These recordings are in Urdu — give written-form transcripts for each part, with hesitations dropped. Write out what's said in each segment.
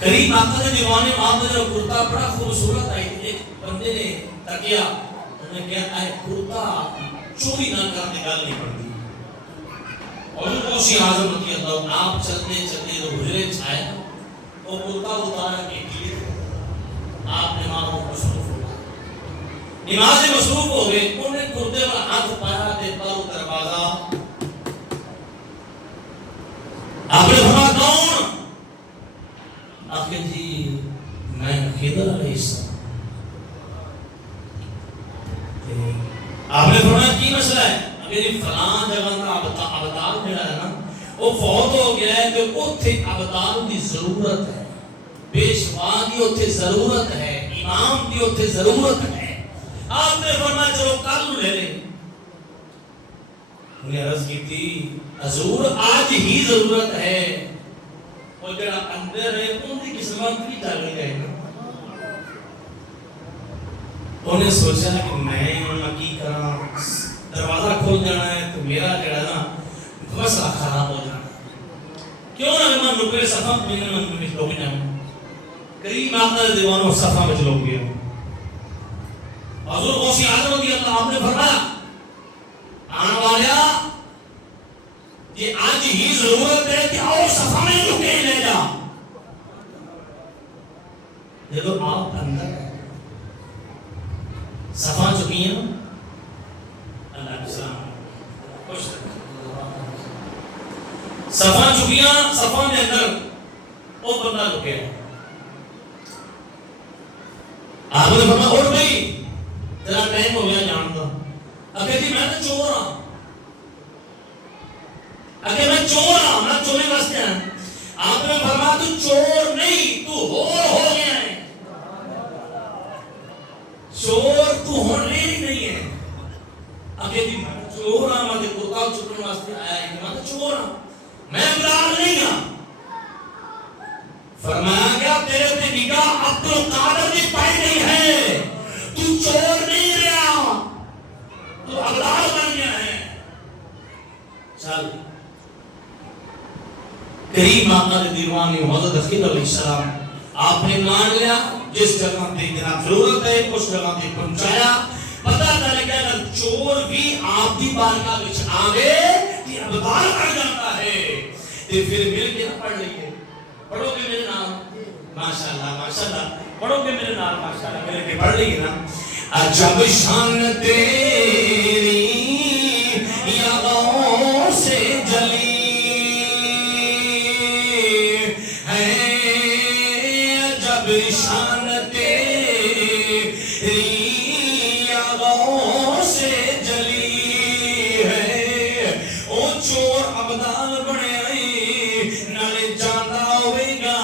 قریب آقا نے دیوانے محمد نے کرتا بڑا خوبصورت ہے. ایک بندے نے تکیا انہوں نے کہا اے کرتا چوری نہ کرنے گل نہیں پڑتی. اور غوث اعظم رضی اللہ عنہ آپ چلتے چلتے تو حجرے چھائے وہ کرتا اتارا کے لیے آپ نماز میں مصروف ہو گئے. نماز میں مصروف ہو گئے. انہوں نے کرتے پر ہاتھ پایا تے پر دروازہ آپ نے فرمایا کون؟ آخر جی میں خضر علیہ السلام. آپ نے فرمایا کی مسئلہ ہے؟ اگر یہ فلان جگہ کا ابدال میرا ہے نا وہ فوت ہو گیا ہے تو اتھے ابدال دی ضرورت ہے, پیشوا دی اتھے ضرورت ہے, امام دی اتھے ضرورت ہے. آپ نے فرمایا چلو کل لے لیں. انہیں عرض کی تھی حضور آج ہی ضرورت ہے. اور جڑا اندر ہے ان کی قسمت بھی چل گئی ہے. انہیں سوچا کہ میں انہوں کی کرا دروازہ کھول جانا ہے تو میرا جڑا نا مسئلہ خراب ہو جانا. کیوں نہ میں نکلے صفحہ میں میں لوگ جاؤں قریب آقا دیوانوں صفحہ میں لوگ گیا. حضور غوث اعظم رضی اللہ آپ نے فرمایا آنے والا یہ آج ہی ضرورت ہے کہ آؤ صفحہ میں رکے لے جا. دیکھو آپ اندر ہے صفحہ چکی ہیں اللہ کے سلام خوش صفحہ چکیاں صفحہ میں اندر وہ بندہ رکے ہیں. آپ نے فرمایا اٹھ بھائی تیرا ٹائم ہو گیا جان کا. اگر جی میں تو چور ہاں, اگر میں چور ہاں میں چورے واسطے ہیں. آپ نے فرمایا تو چور نہیں تو ہو گیا ہے. چور تو ہونے ہی نہیں ہے. اگر جی میں چور ہاں میں کرتا چکنے واسطے آیا ہے میں تو چور ہاں میں ابرار نہیں ہاں. فرمایا گیا تیرے تے نگاہ عبد القادر کی پائی نہیں ہے. تو چور نہیں رہا تو ابرار بن گیا ہے. چل قریب آقا دیوان حضرت خضر علیہ السلام آپ نے مان لیا جس جگہ پہ جناب ضرورت ہے اس جگہ پہ پہنچایا. پتہ چل گیا اگر چور بھی آپ کی بارگاہ وچ آوے کہ ابدال کر جاتا ہے تے پھر مل کے نہ پڑھ لئیے. پڑھو گے میرے نام ماشاءاللہ پڑھو گے میرے نام ماشاءاللہ مل کے پڑھ لئیے نا. عجب شان تیری یا غوث جلی ہے, عجب شان تیری یا غوث جلی ہے. او چور ابدال بنے آئی نالے جانا ہوئے گا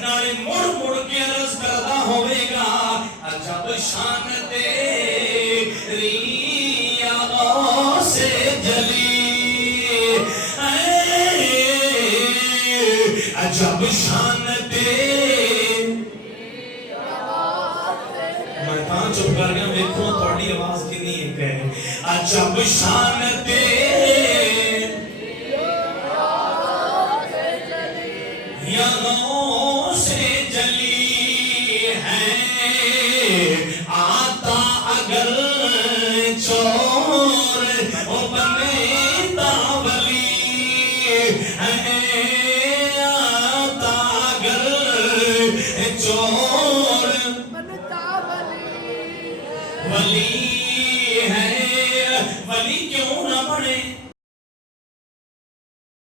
نالے مڑ مڑ کے عرض کرتا ہوئے گا. عجب شان تیری یا غوث جلی عجب شان تیری. میں کہاں چپ کر گیا دیکھو تھوڑی آواز کنی ہے کہے عجب شان تیری یا غوث جلی ہے. آتا اگر چور او بنتا ولی ہے. آتا اگر چور ولی ہے. ولی کیوں نہ بنے